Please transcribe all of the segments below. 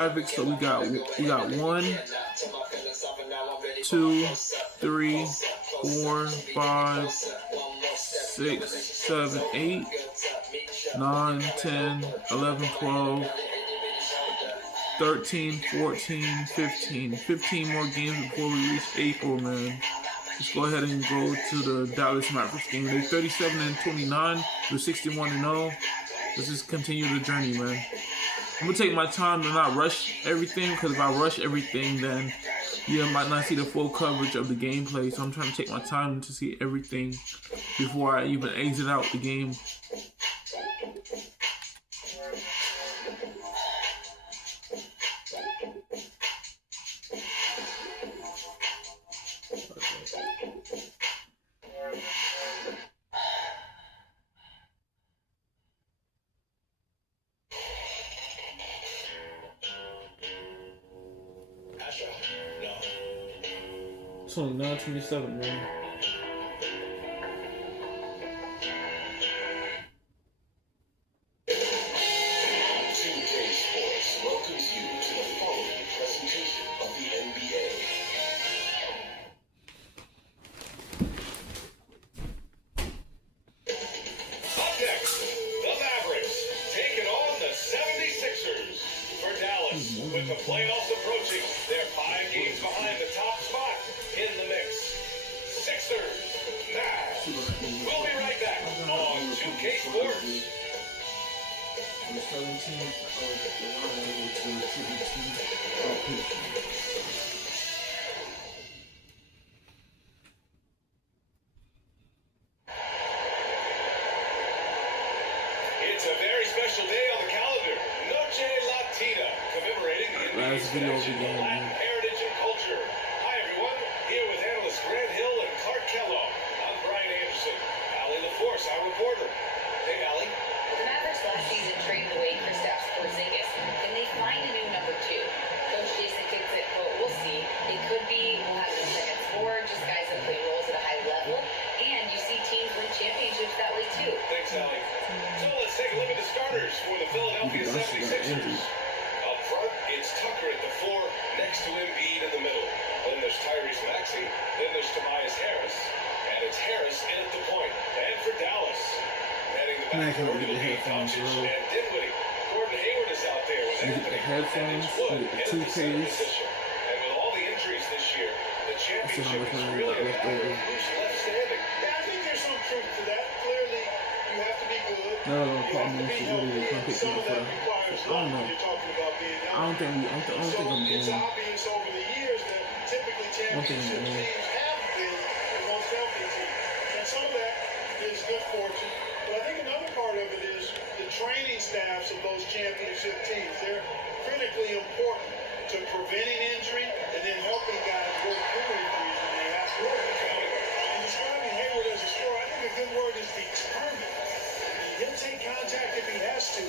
Mavericks. So we got 1, 2, 3, 4, 5, 6, 7, 8, 9, 10, 11, 12, 13, 14, 15. 15 more games before we reach April, man. Let's go ahead and go to the Dallas Mavericks game. They're 37-29. They're 61-0. Let's just continue the journey, man. I'm going to take my time to not rush everything, because if I rush everything, then you might not see the full coverage of the gameplay. So I'm trying to take my time to see everything before I even exit out the game. It's only 9:27, man. Up next, the Mavericks taking on the 76ers. For Dallas, with the playoffs approaching, they're 5 games behind the top spot in the mix. Sixers, Mavs. We'll be right back on 2K Sports. On the 17th It's a very special day on the calendar. Noche Latina, commemorating the Indian connection of Latin heritage and culture. Hi, everyone. Here with analysts Grant Hill and Clark Kellogg. I'm Brian Anderson. Allie LaForce, our reporter. Hey, Allie. The Mavericks last season traded away Kristaps Porzingis. Can they find a new number 2? Coach Jason Kidd said, quote, "We'll see. It could be we'll have a second scorer, just guys that play roles at a high level. And you see teams win championships that way, too." Thanks, Allie. So let's take a look at the starters for the Philadelphia 76ers. Up front, it's Tucker at the 4, next to Embiid in the middle. Then there's Tyrese Maxey. Then there's Tobias Harris. And it's Harris in at the point. And for Dallas, heading the backcourt will be Doncic and Dinwiddie. Gordon Hayward is out there with Anthony and it's Wood in the center position. And with all the injuries this year, the championship is really a matter of who's left standing. Yeah, I think there's some truth to that. Clearly, you have to be good. No, problem is really trying to pick Some people of for that requires I don't know. You're talking about being I don't think I'm It's going. obvious over the years that typically championship teams have been the most healthy teams. And some of that is good fortune. But I think another part of it is the training staffs of those championship teams. They're critically important to preventing injury and then helping guys work through injuries when they have to. And describing Hayward as a scorer, I think a good word is determined. He'll take contact if he has to.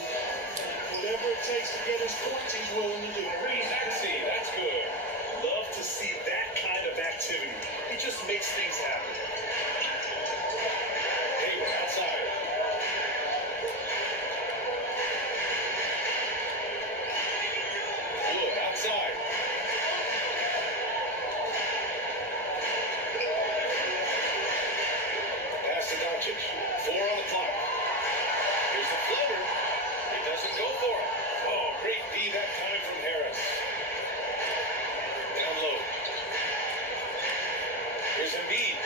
Whatever it takes to get his points, he's willing to do. Maxey, that's good. Love to see that kind of activity. He just makes things happen. Hayward outside. Wood outside. Pass to Doncic. 4 on the clock. Here's the floater. It doesn't go for it. Oh, great D that time from Harris. Down low. Here's Embiid.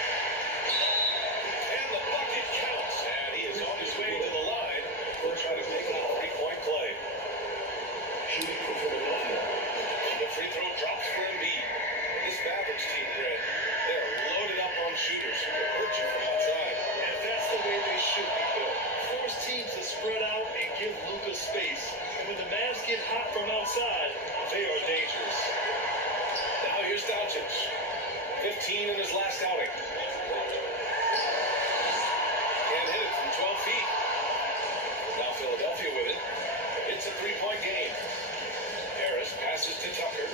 And the bucket counts. And he is on his way to the line. We'll try to make it a 3-point play. Shooting for Philadelphia. The free throw drops for Embiid. This Mavericks team, Grant, they're loaded up on shooters who can hurt you from outside. And that's the way they should be built. Force teams to spread out and give Luka space. And when the Mavs get hot from outside, they are dangerous. Now here's Doncic. 15 in his last outing. Can't hit it from 12 feet. Now Philadelphia with it. It's a 3-point game. Harris passes to Tucker.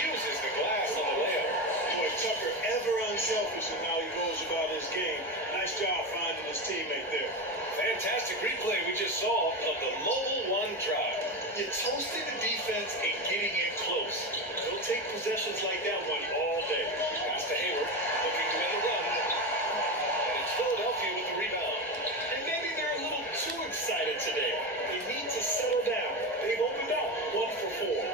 Uses the glass on the layup. Boy, Tucker ever unselfish in how he goes about his game. Nice job finding his teammate there. Fantastic replay we just saw of the mobile you toasting the defense and getting in close. They'll take possessions like that one all day. Pass to Hayward, looking to make a run. And it's Philadelphia with the rebound. And maybe they're a little too excited today. They need to settle down. They've opened up 1 for 4.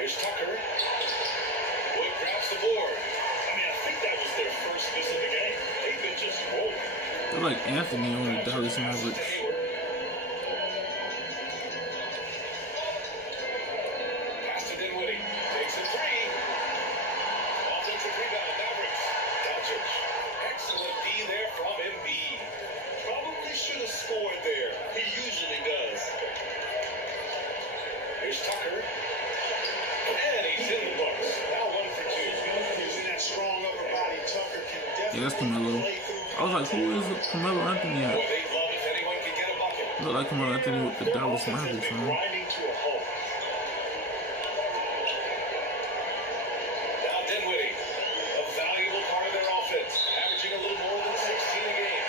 Here's Tucker. Wood grabs the board. I mean, I think that was their first miss of the game. They've been just rolling. They're like Anthony on the Dallas Mavericks. To Hayward. Pass to Dinwiddie. Takes a three. Offensive rebound, Mavericks. Doncic. Excellent D there from Embiid. Probably should have scored there. He usually does. Here's Tucker. And he's in the books. Now 1 for 2. Using that strong upper body, Tucker can Yeah, that's definitely Carmelo. play through. I was like, who is Carmelo Anthony at? Boy, they'd love if anyone could get a bucket. Look like Carmelo Anthony with the Dallas Offense has Mavericks, been man. grinding to a halt. Now Dinwiddie, a valuable part of their offense, averaging a little more than 16 a game.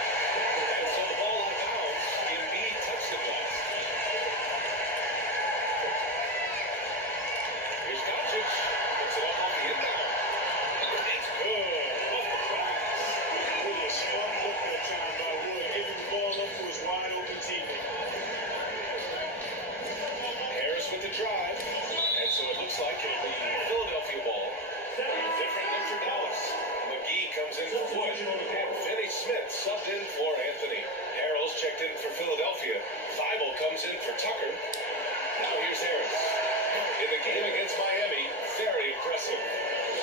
And so the ball out of bounds, Embiid touched it last. Here's Doncic, puts it up on the inbound. It's good, off the glass. Really a smart look that time by Wood, giving the ball up to his wide open teammate. Harris with the drive, and so it looks like it'll be Philadelphia ball. Different look for Dallas. McGee comes in for Wood, and Finney Smith subbed in for Anthony. Harrell's checked in for Philadelphia. Feibel comes in for Tucker. Now here's Harris. In the game against Miami, very impressive.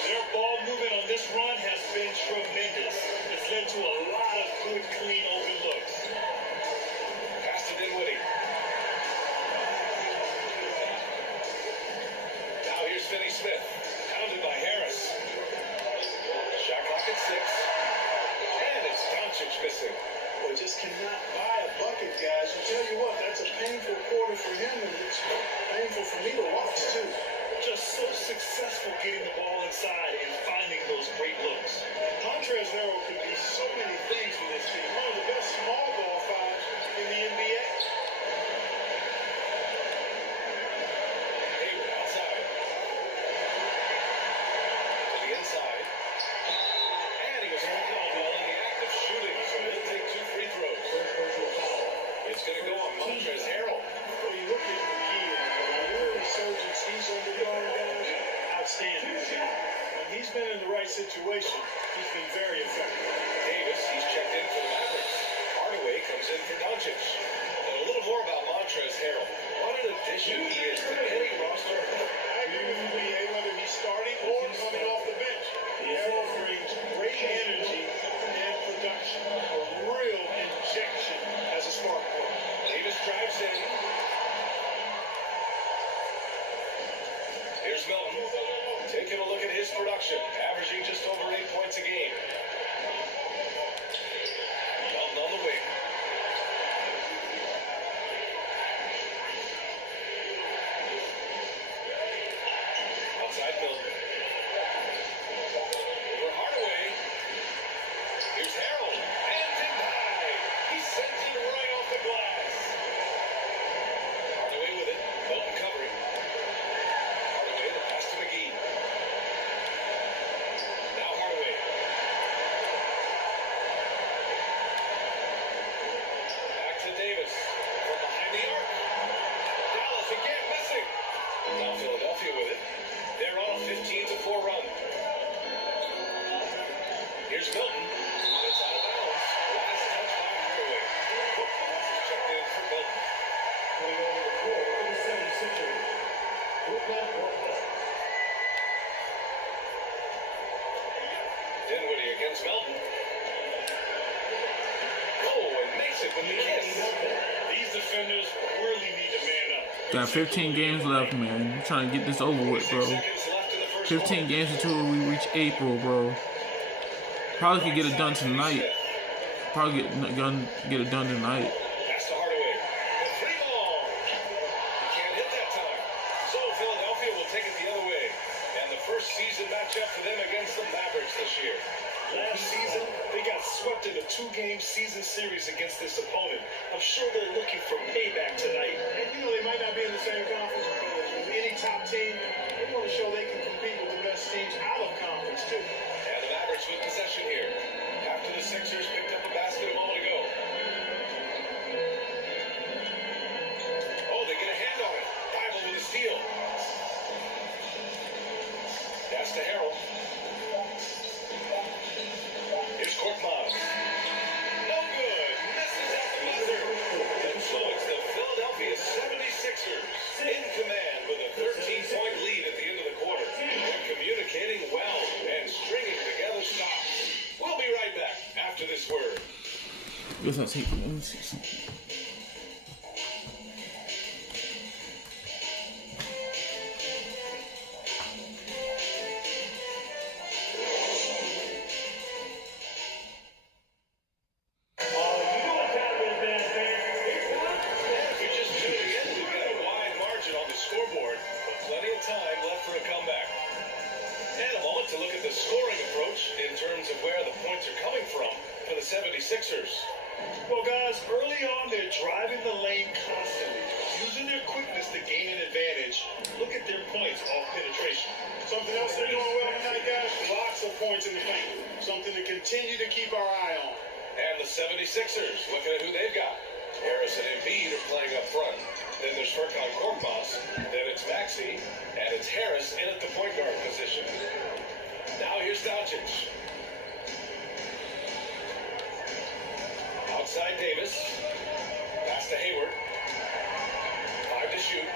Their ball movement on this run has been tremendous. It's led to a lot of good, clean, open looks. Pass to Dinwiddie. Now here's Finney Smith. Pounded by Harris. Shot clock at 6. And it's Doncic missing. Boy, just cannot buy a bucket, guys. I tell you what, that's a painful quarter for him, and it's painful for me to watch, too. Just so successful getting the ball inside and finding those great looks. Montrezl Harrell could be so many things with this team. One of the best small ball fives in the NBA. Hayward outside. To the inside. And he was fouled while in the act of shooting, so he'll take 2 free throws. It's going to go on Montrezl Harrell. Well, you look at McGee and the resurgence he's undergone, guys, outstanding. When he's been in the right situation, he's been very effective. Davis, he's checked in for the Mavericks. Hardaway comes in for Doncic. And a little more about Montrezl Harrell. What an addition he is to any roster. I agree with you, BA, whether he's starting or coming off the bench. Harrell brings great energy and production. A real injection as a spark plug. Davis drives in. Here's Milton. Taking a look at his production. Averaging just over 8 points a game. Milton on the wing. Outside Milton. Over Hardaway. Here's Harrell. And denied. He sends it right off the glass. Hardaway with it. Milton covering. Hardaway, the pass to McGee. Now Hardaway. Back to Davis. From behind the arc. Dallas again missing. Now Philadelphia with it. They're on a 15-4 run. Here's Milton. It's out of bounds. Last touch by Hardaway. Checked in for Milton. Going over the floor for the 76ers. Dinwiddie against Melton. Oh, and makes it with the kiss. These defenders really need to man up. Got 15 games left, man. I'm trying to get this over with, 6 bro. seconds left in the first 15 quarter. games until we reach April, bro. Probably could get it done tonight. Probably get it done tonight. Pass to Hardaway. The 3 ball. He can't hit that time. So Philadelphia will take it the other way. And the first season matchup for them against the Mavericks this year. Last season, they got swept in a 2-game season series against this opponent. I'm sure they're looking for payback tonight. And, you know, they Guess I'll take it. Let me see something. Well, guys, early on, they're driving the lane constantly, using their quickness to gain an advantage. Look at their points off penetration. Something else they're doing well tonight, guys? Lots of points in the paint. Something to continue to keep our eye on. And the 76ers, looking at who they've got. Harris and Embiid are playing up front. Then there's Furkan Korkmaz. Then it's Maxey. And it's Harris in at the point guard position. Now here's Doncic. Outside Davis. Pass to Hayward. 5 to shoot.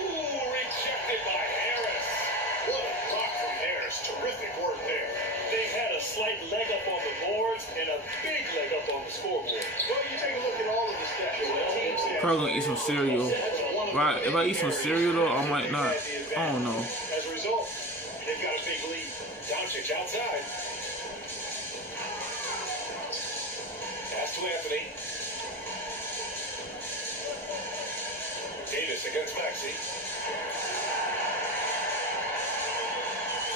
Ooh, rejected by Harris. What a block from Harris. Terrific work there. They had a slight leg up on the boards and a big leg up on the scoreboard. Well, you take a look at all of the stats. Probably gonna eat some cereal. If I eat some cereal though, I might not. I don't know. As a result, they've got a big lead. Doncic outside. Pass to Anthony. Davis against Maxey.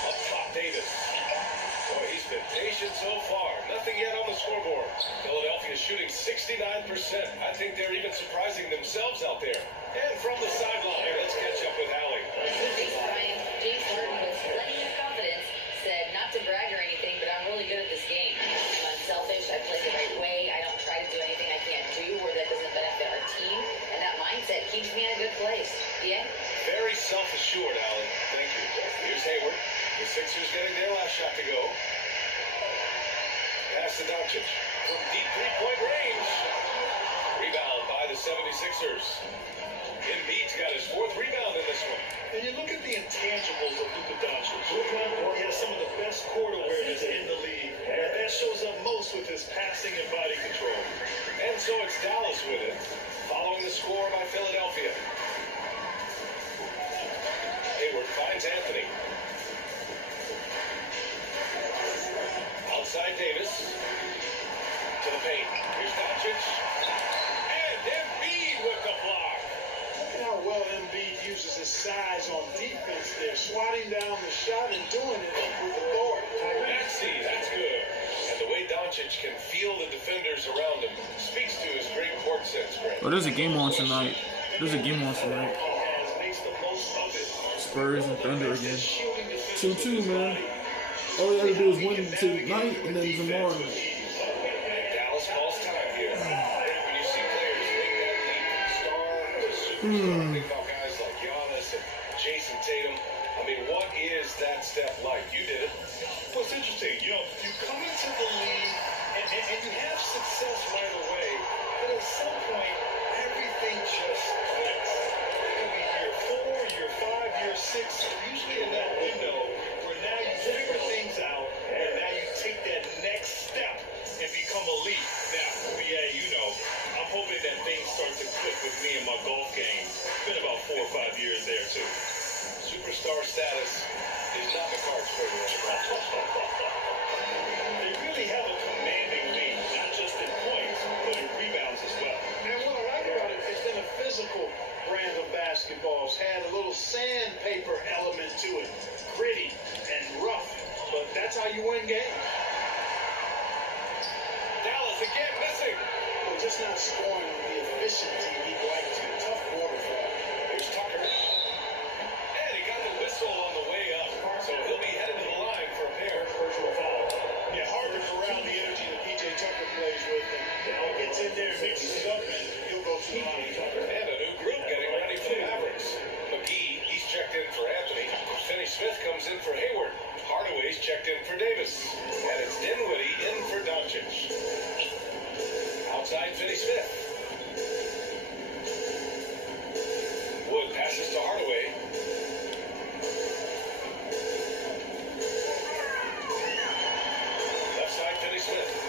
Up top, Davis. Boy, he's been patient so far. Nothing yet on the scoreboard. Philadelphia shooting 69%. I think they're even surprising themselves out there. And from the sideline, let's catch up with Allie. Thanks, Brian. James Harden with plenty of confidence said not to brag or anything, but I'm really good at this game. I'm unselfish. I play the right way. I don't try to do anything I can't do or that doesn't benefit our team. And that mindset keeps me in a good place. Yeah? Very self-assured, Allie. Thank you. Here's Hayward. The Sixers getting their last shot to go. Pass to Doncic from deep three-point range. Rebound by the 76ers. Embiid's got his 4th rebound in this one. And you look at the intangibles of Luka Doncic. He has some of the best court awareness in the league, and that shows up most with his passing and body control. And so it's Dallas with it, following the score by Philadelphia. Hayward finds Anthony. Outside Davis. To the paint. Here's Doncic. And Embiid with the block. Look at how well Embiid uses his size on defense there, swatting down the shot and doing it with authority. That's good. And the way Doncic can feel the defenders around him speaks to his great court sense, Greg. Oh, there's a game on tonight. Spurs and Thunder again. 2-2, man. All you gotta do is win tonight and then tomorrow. Dallas falls time here. When you see players make that leap from star to superstar, think about guys like Giannis and Jason Tatum. I mean, what is that step like? You did it. Well, it's interesting. You know, you come into the league and you have success right away, but at some point, everything just clicks. It could be year 4, year 5, year 6, usually in that window where now you figure things out and now you take that next step and become elite. Now, yeah, you know, I'm hoping that things start to click with me in my golf game. It's been about 4 or 5 years there, too. Superstar status is not the cards for you. They really have a commanding lead, not just in points, but in rebounds as well. And what I like about it, it's been a physical brand of basketball. It's had a little sandpaper element to it, gritty and rough, but that's how you win games. Dallas again missing. Well, just not scoring with the efficiency he'd like to. Tough quarter for him. Here's Tucker. And he got the whistle on the way up, so he'll be headed to the line for a pair. Yeah, Harden's around the energy that PJ Tucker plays with, and he gets in there, mixes it up, and he'll go to the line. And a new group getting ready for the Mavericks. McGee, he's checked in for Anthony. Finney Smith comes in for Hayward. Hardaway's checked in for Davis. And it's Dinwiddie in for Doncic. Outside Finney Smith. Wood passes to Hardaway. Left side Finney Smith.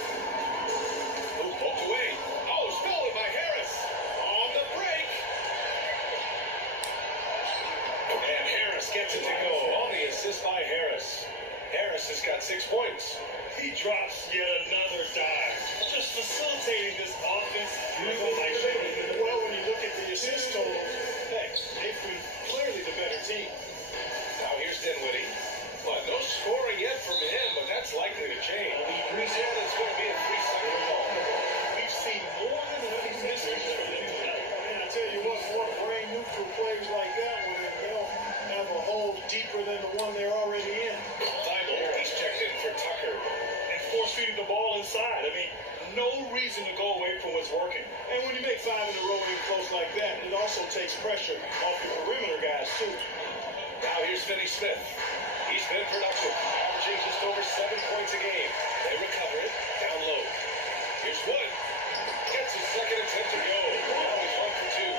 side. I mean, no reason to go away from what's working. And when you make 5 in a row in close like that, it also takes pressure off the perimeter guys, too. Now here's Finney Smith. He's been productive, averaging just over 7 points a game. They recover it down low. Here's Wood. Gets his second attempt to go. Now he's 1 for 2.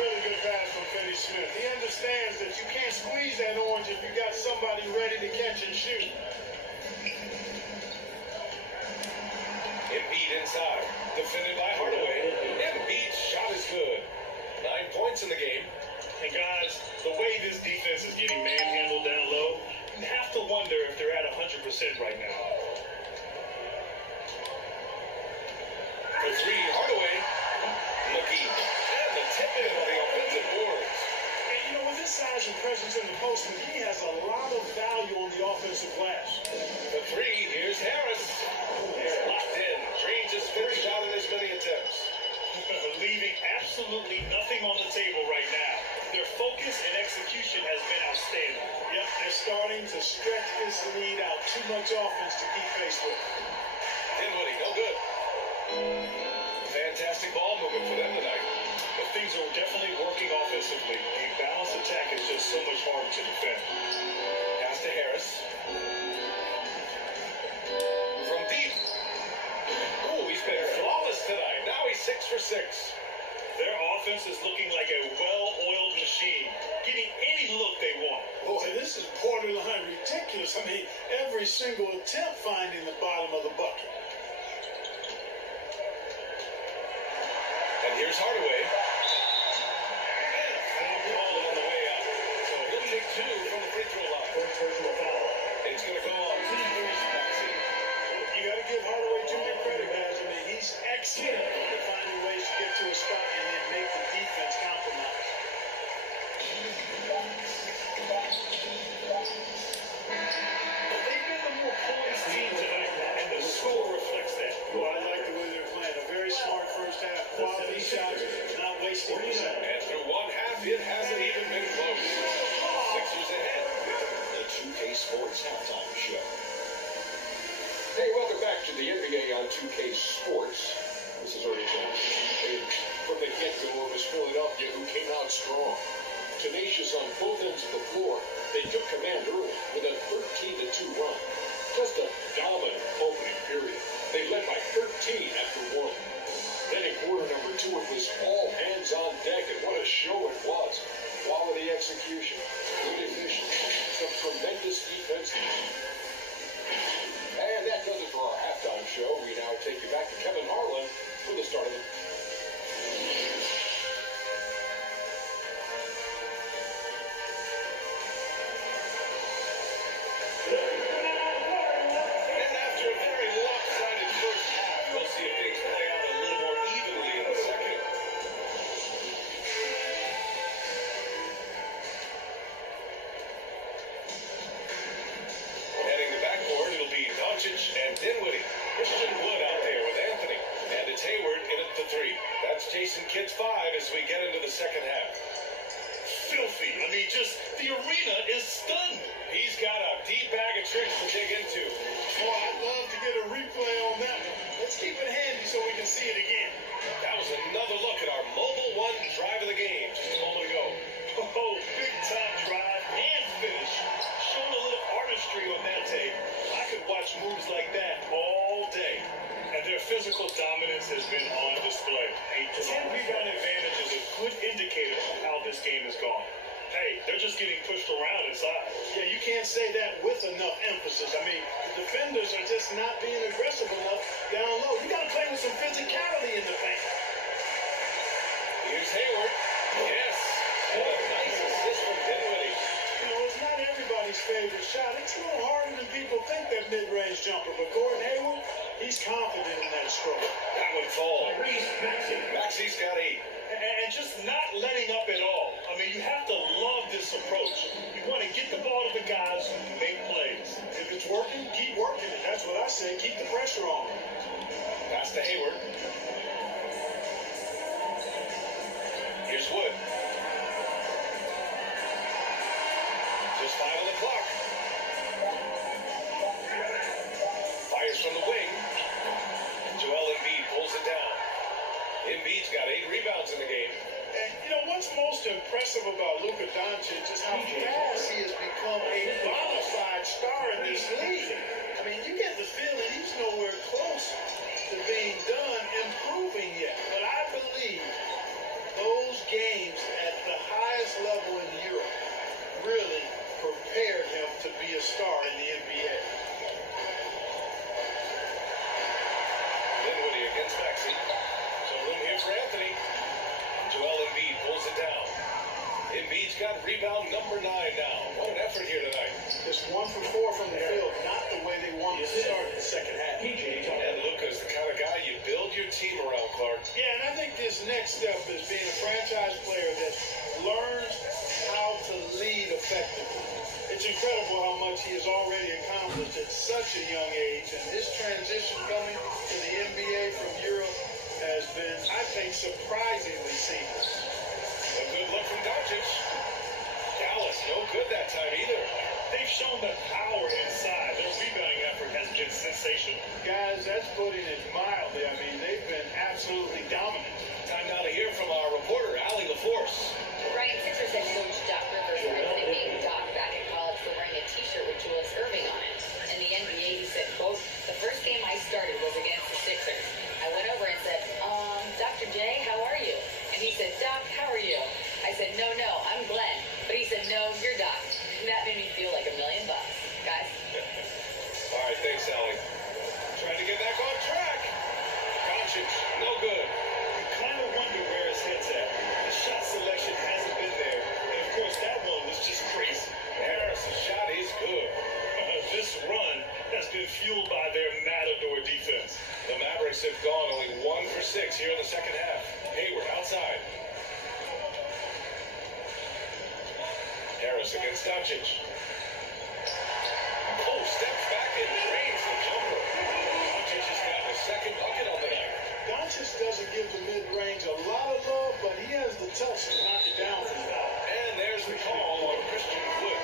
Really good pass from Finney Smith. He understands that you can't squeeze that orange if you got somebody ready to catch and shoot. Embiid inside. Defended by Hardaway. Embiid's shot is good. 9 points in the game. And guys, the way this defense is getting manhandled down low, you have to wonder if they're at 100% right now. For 3, Hardaway. Looking. And the tip in on the offensive boards. And you know, with his size and presence in the post, he has a lot of value on the offensive glass. For 3, here's Harris. They're locked in. Dreams his fifth shot in as many attempts. Leaving absolutely nothing on the table right now. Their focus and execution has been outstanding. Yep, they're starting to stretch this lead out. Too much offense to keep pace with. Dinwiddie, no good. Fantastic ball movement for them tonight. But things are definitely working offensively. A balanced attack is just so much harder to defend. Pass to Harris. From deep. Oh, he's been flawless tonight. Now he's 6 for 6. Their offense is looking like a well-oiled machine, getting any look they want. Boy, this is borderline ridiculous. I mean, every single attempt finding the bottom of the bucket. And here's Hardaway. And a foul call on the way up. So he'll take 2 from the free throw line. It's going to go on to Maxey. You got to give Hardaway Jr. credit, guys. I mean, he's excellent at finding ways to get to a spot and then make the defense compromise. They've been the more poised team tonight, and the score reflects that. Well, I like the way they're playing. A very smart first half. Quality shots, not wasting the second. And through one half, it hasn't even been close. Sixers ahead. The 2K Sports Halftime Show. Hey, welcome back to the NBA on 2K Sports. This is Ernie Johnson. From the get-go, it was Philadelphia who came out strong. Tenacious on both ends of the floor, they took command early with a 13-2 run. Just a dominant opening period. They led by 13 after 1. Then in quarter number 2, it was all hands on deck, and what a show it was. Quality execution, good efficiency, some tremendous defense. And that does it for our halftime show. We now take you back to Kevin Harlan for the start of the... And after a very lopsided first half, we'll see if things play out a little more evenly in the second. Heading the backboard, it'll be Doncic and Dinwiddie. Christian Wood out there with Anthony. And it's Hayward in at the 3. That's Jason Kidd's 5 as we get into the second half. Filthy. I mean, just the arena is stunned. He's got a deep bag of tricks to dig into. Boy, I'd love to get a replay on that one. Let's keep it handy so we can see it again. That was another look at our Mobile One drive of the game just a moment ago. Oh, big time drive and finish. Showing a little artistry on that tape. I could watch moves like that all day. And their physical dominance has been on display. A 10 rebound advantage is a good indicator of how this game has gone. Hey, they're just getting pushed around inside. Yeah, you can't say that with enough emphasis. I mean, the defenders are just not being aggressive enough down low. You got to play with some physicality in the paint. Here's Hayward. Yes. And a nice assist from Dinwiddie. You know, it's not everybody's favorite shot. It's a little harder than people think, that mid-range jumper. But Gordon Hayward, he's confident in that stroke. That one falls. Maxey's got 8. And just not letting up at all. I mean, you have to love this approach. You want to get the ball to the guys who make plays. If it's working, keep working it. That's what I say. Keep the pressure on. Pass to Hayward. Here's Wood. Just 5 on the clock. Fires from the wing. Embiid's got 8 rebounds in the game. And, you know, what's most impressive about Luka Doncic is how fast he has become a bona fide star in this league. I mean, you get the feeling he's nowhere close to being done improving yet. But I believe those games at the highest level in Europe really prepared him to be a star in the NBA. Dinwiddie against Maxey. So room here for Anthony. Joel Embiid pulls it down. Embiid's got rebound number 9 now. What an effort here tonight. Just 1 for 4 from the field, not the way they wanted to start the second half. And Luka's the kind of guy you build your team around, Clark. Yeah, and I think this next step is being a franchise player that learns how to lead effectively. It's incredible how much he has already accomplished at such a young age, and his transition coming to the NBA from Europe has been, I think, surprisingly seamless. A good look from Doncic. Dallas, no good that time either. They've shown the power inside. Their rebounding effort has been sensational. Guys, that's putting it mildly. I mean, they've been absolutely dominant. Time now to hear from our reporter, Allie LaForce. Ryan, Sixers head coach Doc Rivers had nicknamed Doc back in college for wearing a t-shirt with Julius Erving on it. In the NBA, he said, quote, "The first game I started was against the Sixers. I went over and said, Dr. J, how are you?" And he said, "Doc, how are you?" I said, no, I'm Glenn." But he said, "No, you're Doc." And that made me feel like $1 million. Guys? All right, thanks, Allie. Trying to get back on track. Doncic, no good. You kind of wonder where his head's at. The shot selection hasn't been there. And of course, that one was just crazy. Harris's shot is good. This run has been fueled by their matador defense. The Mavericks have gone only 1 for 6 here in the second half. Hayward outside. Harris against Doncic. Oh, steps back and drains the jumper. Doncic has got the second bucket on the night. Doncic doesn't give the mid-range a lot of love, but he has the touch to knock it down from that. And there's the call on Christian Wood.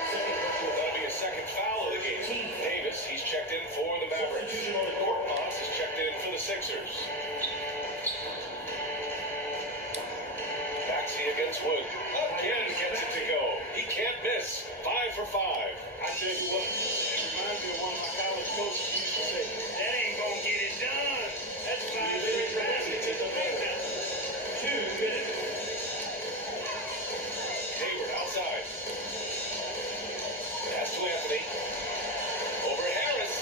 That'll be a second foul of the game. Davis, he's checked in for the Mavericks. Korkmaz is checked in for the Sixers. Maxey against Wood. Again gets it to go. He can't miss. 5 for 5. I tell you what, it reminds me of one of my college coaches used to say, "That ain't gonna get it done. That's 5 minutes baskets at the payment." 2 minutes. Hayward outside. Pass to Anthony. Over Harris.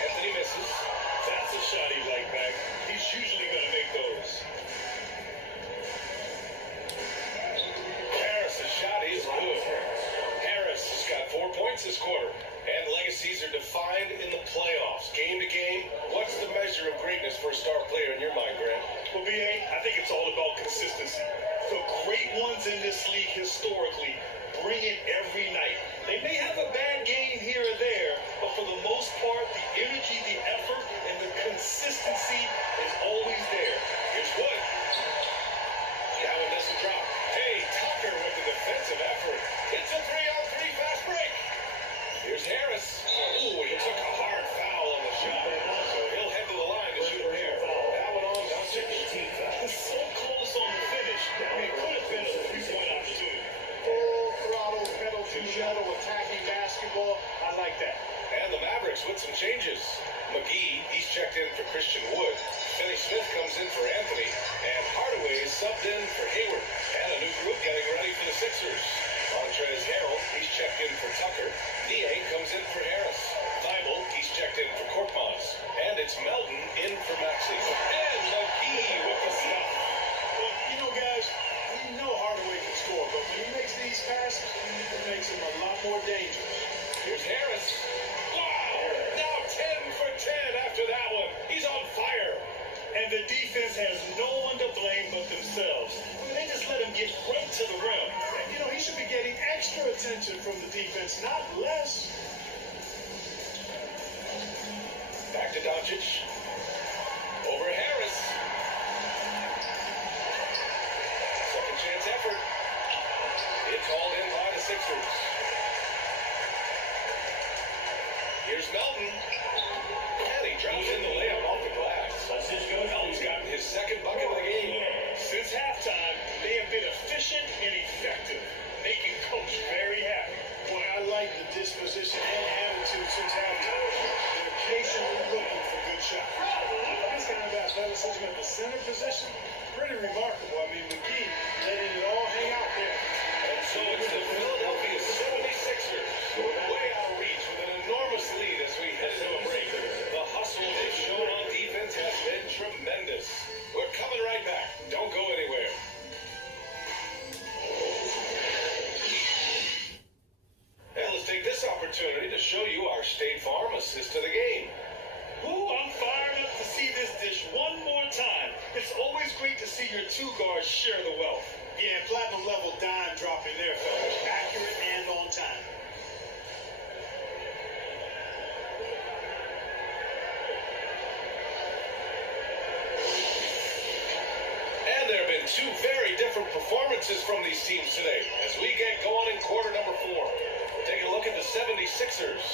Anthony misses. That's a shot he like back. He's usually going to make those. Harris's shot is good. Harris has got 4 points this quarter. And legacies are defined in the playoffs. Game to game, what's the measure of greatness for a star player in your mind, Grant? Well, B.A., I think it's all about consistency. The great ones in this league historically bring it every night. They may have a bad game here or there, but for the most part, the energy, the effort, and the consistency is always there. Here's Wood. That one doesn't drop. Hey, Tucker with the defensive effort. It's a 3-on-3 fast break. Here's Harris. Ooh, he took a hard foul on the shot. So he'll head to the line to shoot a pair. That one on Doncic. So close on the finish. It could have been a 3-point opportunity. Full throttle, pedal to the metal, attacking basketball. I like that. And the Mavericks with some changes. McGee, he's checked in for Christian Wood. Finney Smith comes in for Anthony. And Hardaway is subbed in for Hayward. And a new group getting ready for the Sixers. Montrezl Harrell, he's checked in for Tucker. Niang comes in for Harris. Thibault, he's checked in for Korkmaz. And it's Melton in for Maxey. And McGee with the stuff. Well, you know, guys, we know Hardaway can score, but when he makes these passes, it makes him a lot more dangerous. Here's Harris. Wow! Now 10 for 10 after that one. He's on fire. And the defense has no one to blame but themselves. I mean, they just let him get right to the rim. You know, he should be getting extra attention from the defense, not less. Back to Doncic. Over Harris. Second chance effort. It's called in by the Sixers. Here's Melton. And he drops in the layup off the glass. Melton's gotten his second bucket of the game. always great to see your two guards share the wealth. Yeah, platinum level dime dropping there, fellas. Accurate and on time. And there have been two very different performances from these teams today as we get going in quarter number 4. Taking a look at the 76ers.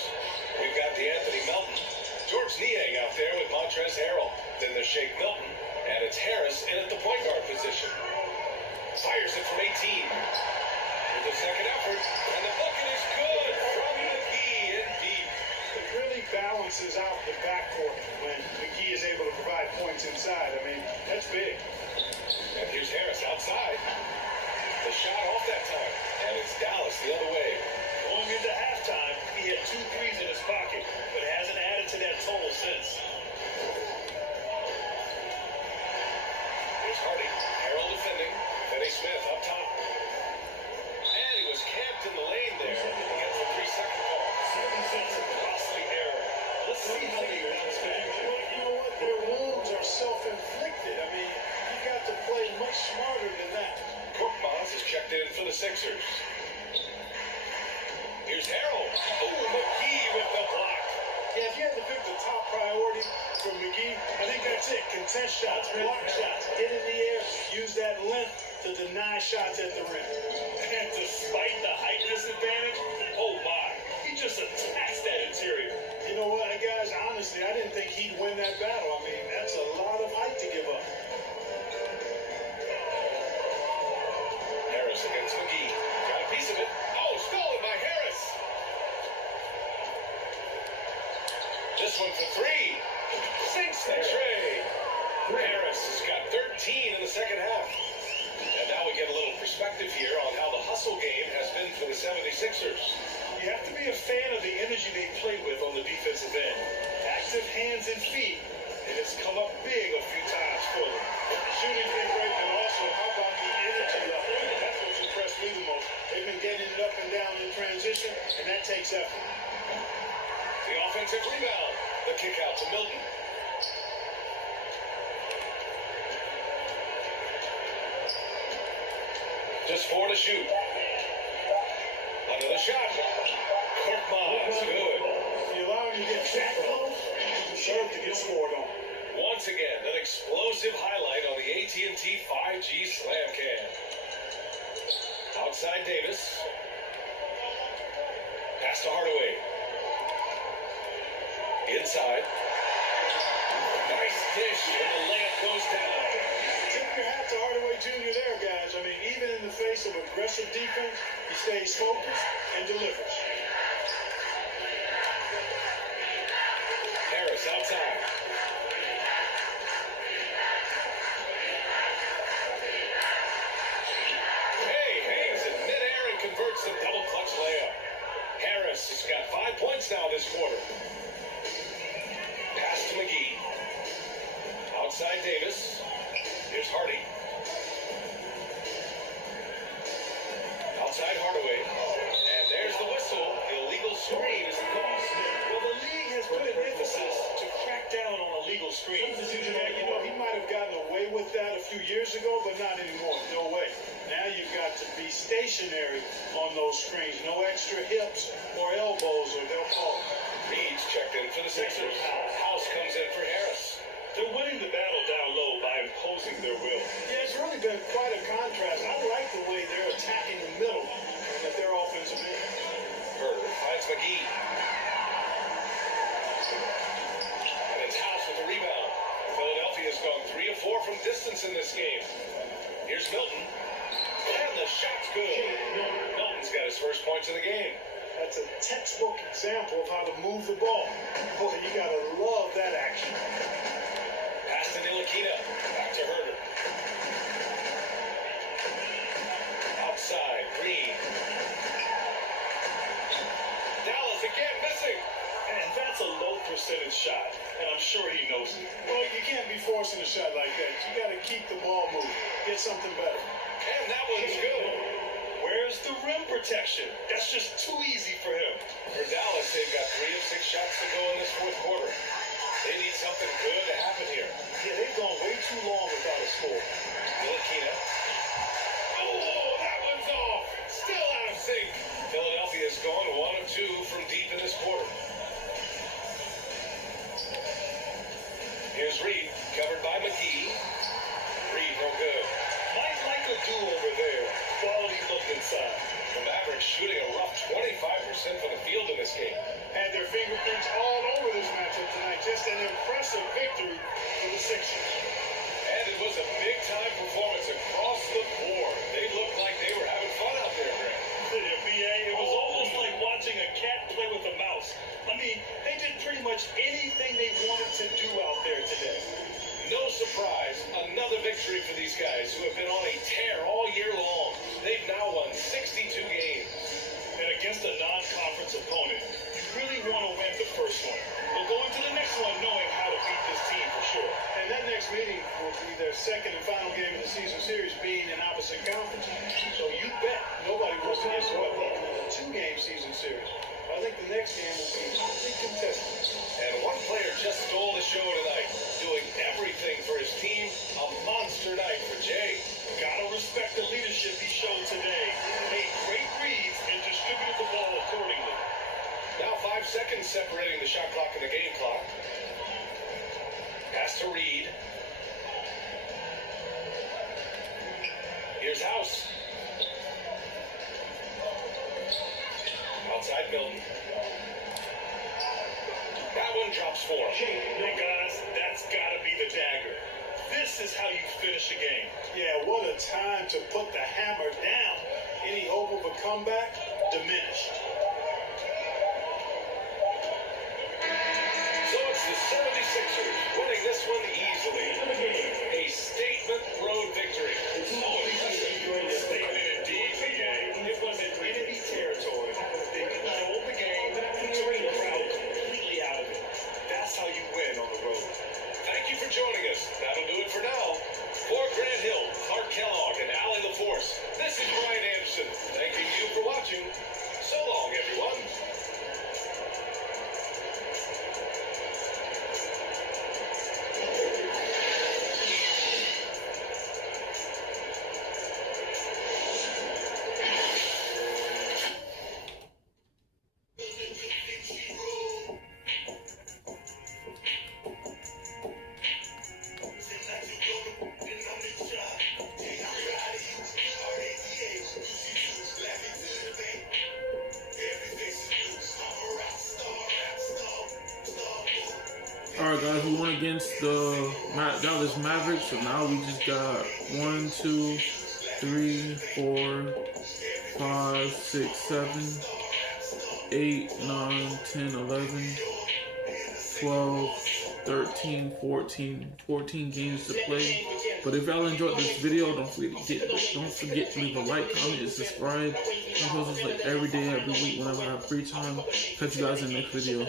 We've got the Anthony Melton, George Niang out there with Montrezl Harrell. Then there's Shake Milton, and it's Harris in at the point guard position. Fires it from 18. With the second effort, and the bucket is good from McGee in deep. It really balances out the backcourt when McGee is able to provide points inside. I mean, that's big. And here's Harris outside. The shot off that time, and it's Dallas the other way. Going into halftime, he had 2 threes in his pocket, but hasn't added to that total since. Here's Hardy, Harrell defending, Finney Smith up top. And he was camped in the lane there. He gets a 3-second call. 7 cents of costly error. Let's see how they bounce back. Well, you know what? Their wounds are self-inflicted. I mean, you got to play much smarter than that. Korkmaz is checked in for the Sixers. Here's Harrell. Oh, McGee with the block. Yeah, if you had to pick the top priority for McGee, I think that's it. Contest shots, block shots, get in the air, use that length to deny shots at the rim. And despite the height disadvantage, oh my, he just attacks that interior. You know what, guys, honestly, I didn't think he'd win that battle. I mean, that's a lot of height to give up. Harris against McGee. Got a piece of it. Oh, stolen by Harris. This one for 3. Sinks the tray. Harris has got 13 in the second half. And now we get a little perspective here on how the hustle game has been for the 76ers. You have to be a fan of the energy they play with on the defensive end. Active hands and feet, and it's come up big a few times for them. Shooting's been great, and also, how about the energy level? That's what's impressed me the most. They've been getting it up and down in transition, and that takes effort. The offensive rebound. The kick out to Milton. Just 4 to shoot. Another shot. Korkmaz, good. If you allow him to get that close, you deserve to get scored on. Once again, an explosive highlight on the AT&T 5G Slam Cam. Outside Davis. Pass to Hardaway. Inside. Nice dish, and the layup goes down. Tip your hat to Hardaway Jr. there, guys. I mean, even in the face of aggressive defense, he stays focused and delivers. Harris outside. Hey, hangs in midair and converts the double clutch layup. Harris has got 5 points now this quarter. Pass to McGee. Outside Davis. Here's Hardy. Outside Hardaway. And there's the whistle. Illegal screen is the call. Well, the league has put an emphasis to crack down on illegal screens. Yeah, you know, he might have gotten away with that a few years ago, but not anymore. No way. Now you've got to be stationary on those screens. No extra hips or elbows, or they'll call it. Reed's checked in for the Sixers. House comes in for Harris. They're winning the battle down low by imposing their will. Yeah, it's really been quite a contrast. I like the way they're attacking the middle of their offensive end. Herder finds McGee. And it's House with the rebound. Philadelphia's gone 3 of 4 from distance in this game. Here's Milton. And the shot's good. Milton's got his first points of the game. That's a textbook example of how to move the ball. Boy, you gotta love that action. Pass to Ntilikina. Back to Herder. Outside, Green. Dallas again missing. And that's a low percentage shot, and I'm sure he knows it. Well, you can't be forcing a shot like that. You gotta keep the ball moving. Get something better. And that one's good. Where's the rim protection? That's just too easy for him. For Dallas, they've got 3 of 6 shots to go in this fourth quarter. They need something good to happen here. Yeah, they've gone way too long without a score. Ntilikina. Oh, that one's off. Still out of sync. Philadelphia's gone 1 of 2 from deep in this quarter. Here's Reed, covered by McGee. Reed, no good. Might like a do-over there. Quality look inside. The Mavericks shooting a rough 25% from the field in this game. Had their fingerprints all over this matchup tonight. Just an impressive victory for the Sixers. And it was a big-time performance across the board. They looked like they were having fun out there, Grant. BA, it was almost like watching a cat play with a mouse. I mean, they did pretty much anything they wanted to do out there today. No surprise, another victory for these guys who have been on a tear all year long. They've now won 62 games. And against a non-conference opponent, you really want to win the first one. But go into the next one knowing how to beat this team for sure. And that next meeting will be their second and final game of the season series, being in opposite conference. So you bet nobody wants to get swept up in a 2-game season series. I think the next game will be hotly contested. And one player just stole the show tonight, doing everything for his team. A monster night for Jay. Gotta respect the leadership he showed today. Made great reads and distributed the ball accordingly. Now 5 seconds separating the shot clock and the game clock. Pass to Reed. Here's House. Outside Milton. That one drops for him. Hey guys, that's gotta be the dagger. This is how you finish a game. Yeah, what a time to put the hammer down. Any hope of a comeback diminished. So it's the 76ers winning this one easily. A statement road victory. Statement indeed, BA. It wasn't enemy territory. They controlled the game and took the crowd completely out of it. That's how you win on the road. Thank you for joining us. That'll do it for now. For Grant Hill, Clark Kellogg, and Allie LaForce, this is Brian Anderson. Thanking you for watching. So long, everyone. Alright guys, we won against the Dallas Mavericks, so now we just got 1, 2, 3, 4, 5, 6, 7, 8, 9, 10, 11, 12, 13, 14 games to play. But if y'all enjoyed this video, don't forget to leave a like, comment, and subscribe. I'm posting like every day, every week, whenever I have free time. Catch you guys in the next video.